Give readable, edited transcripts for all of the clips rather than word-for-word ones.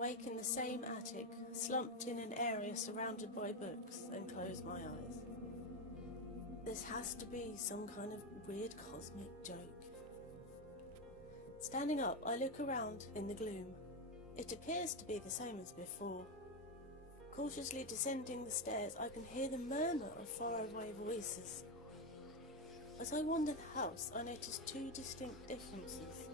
awake in the same attic, slumped in an area surrounded by books, and close my eyes. This has to be some kind of weird cosmic joke. Standing up, I look around in the gloom. It appears to be the same as before. Cautiously descending the stairs, I can hear the murmur of faraway voices. As I wander the house, I notice two distinct differences.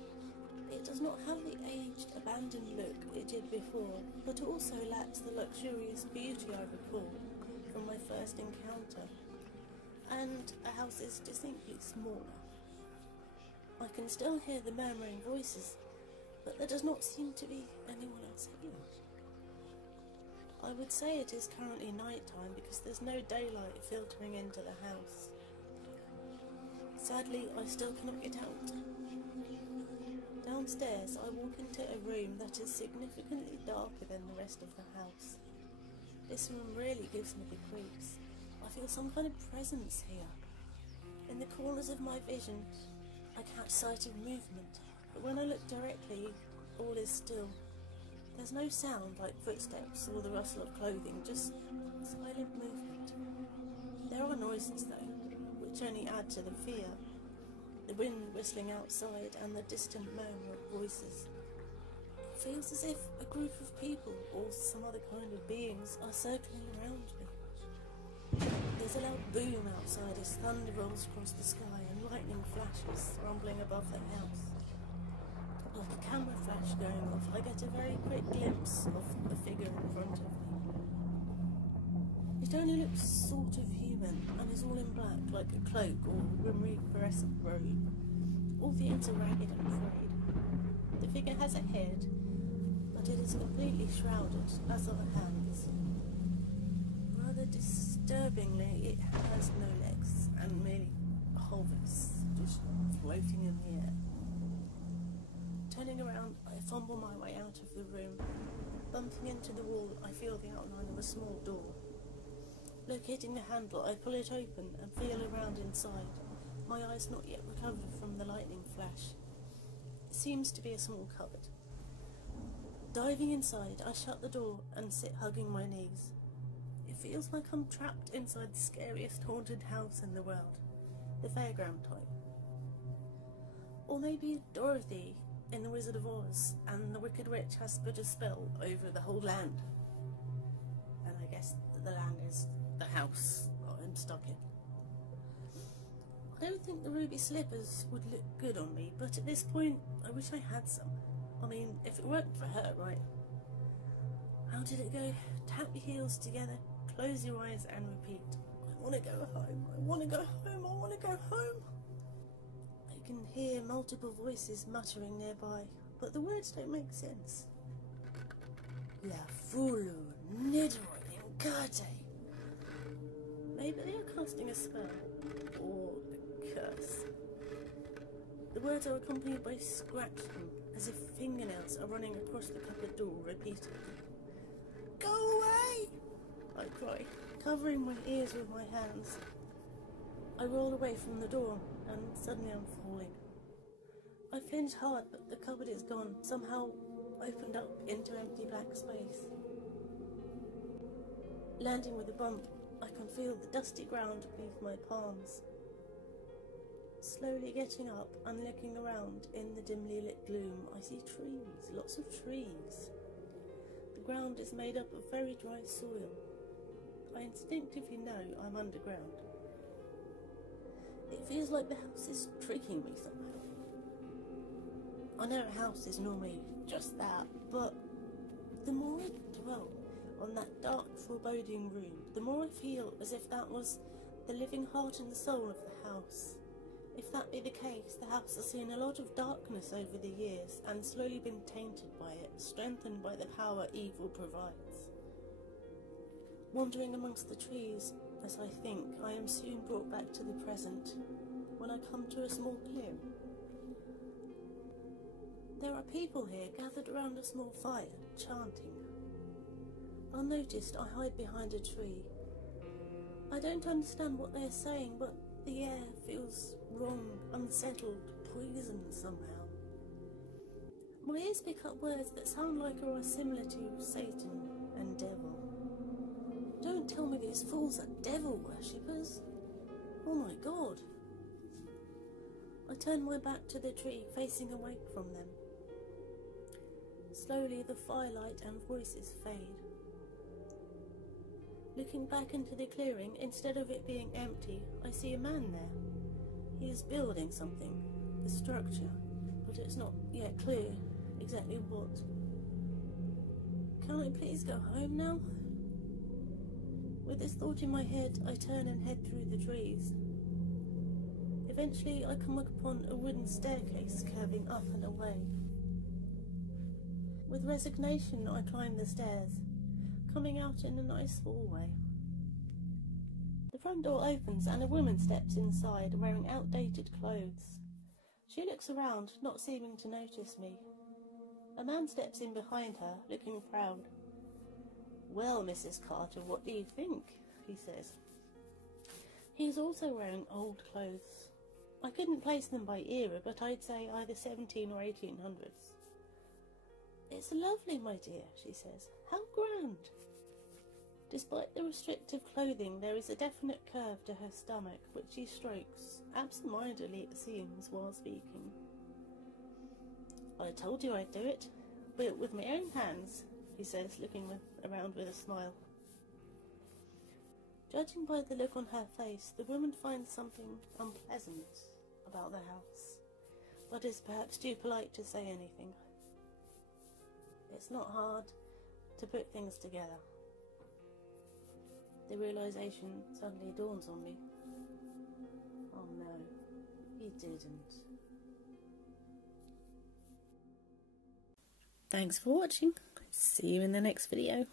It does not have the aged, abandoned look it did before, but also lacks the luxurious beauty I recall from my first encounter. And the house is distinctly smaller. I can still hear the murmuring voices, but there does not seem to be anyone else here. I would say it is currently night time because there's no daylight filtering into the house. Sadly, I still cannot get out. Downstairs, I walk into a room that is significantly darker than the rest of the house. This room really gives me the creeps. I feel some kind of presence here. In the corners of my vision, I catch sight of movement, but when I look directly, all is still. There's no sound like footsteps or the rustle of clothing, just silent movement. There are noises though, which only add to the fear. The wind whistling outside and the distant murmur of voices. It feels as if a group of people, or some other kind of beings, are circling around me. There's a loud boom outside as thunder rolls across the sky and lightning flashes, rumbling above the house. Like a camera flash going off, I get a very quick glimpse of a figure in front of me. It only looks sort of human, and is all in black, like a cloak or grim reaper-esque robe. All the ends are ragged and frayed. The figure has a head, but it is completely shrouded, as are the hands. Rather disturbingly, it has no legs, and merely hovers, just floating in the air. Turning around, I fumble my way out of the room. Bumping into the wall, I feel the outline of a small door. Locating the handle, I pull it open and feel around inside, my eyes not yet recovered from the lightning flash. It seems to be a small cupboard. Diving inside, I shut the door and sit hugging my knees. It feels like I'm trapped inside the scariest haunted house in the world, the fairground type. Or maybe Dorothy in The Wizard of Oz, and the Wicked Witch has put a spell over the whole land. And I guess the land is the house I'm stuck in. I don't think the ruby slippers would look good on me, but at this point, I wish I had some. I mean, if it worked for her, right? How did it go? Tap your heels together, close your eyes and repeat. I want to go home, I want to go home, I want to go home. I can hear multiple voices muttering nearby, but the words don't make sense. La fulu nidro incate. Maybe they are casting a spell, or a curse. The words are accompanied by scratching, as if fingernails are running across the cupboard door repeatedly. Go away! I cry, covering my ears with my hands. I roll away from the door, and suddenly I'm falling. I flinch hard, but the cupboard is gone, somehow opened up into empty black space. Landing with a bump, I can feel the dusty ground beneath my palms. Slowly getting up and looking around in the dimly lit gloom, I see trees, lots of trees. The ground is made up of very dry soil. I instinctively know I'm underground. It feels like the house is tricking me somehow. I know a house is normally just that, but the more I dwell on that dark, foreboding room, the more I feel as if that was the living heart and the soul of the house. If that be the case, the house has seen a lot of darkness over the years and slowly been tainted by it, strengthened by the power evil provides. Wandering amongst the trees, as I think, I am soon brought back to the present, when I come to a small clearing. There are people here gathered around a small fire, chanting. Unnoticed, I hide behind a tree. I don't understand what they are saying, but the air feels wrong, unsettled, poisoned somehow. My ears pick up words that sound like or are similar to Satan and devil. Don't tell me these fools are devil worshippers. Oh my God. I turn my back to the tree, facing away from them. Slowly the firelight and voices fade. Looking back into the clearing, instead of it being empty, I see a man there. He is building something, a structure, but it's not yet clear exactly what. Can I please go home now? With this thought in my head, I turn and head through the trees. Eventually, I come upon a wooden staircase curving up and away. With resignation, I climb the stairs, coming out in a nice hallway. The front door opens and a woman steps inside, wearing outdated clothes. She looks around, not seeming to notice me. A man steps in behind her, looking proud. "Well, Mrs. Carter, what do you think?" he says. He is also wearing old clothes. I couldn't place them by era, but I'd say either 17 or 1800s. "It's lovely, my dear," she says. "How grand." Despite the restrictive clothing, there is a definite curve to her stomach, which she strokes, absent-mindedly it seems, while speaking. "I told you I'd do it. Built with my own hands," he says, looking around with a smile. Judging by the look on her face, the woman finds something unpleasant about the house, but is perhaps too polite to say anything. It's not hard to put things together. The realization suddenly dawns on me. Oh no, he didn't. Thanks for watching. See you in the next video.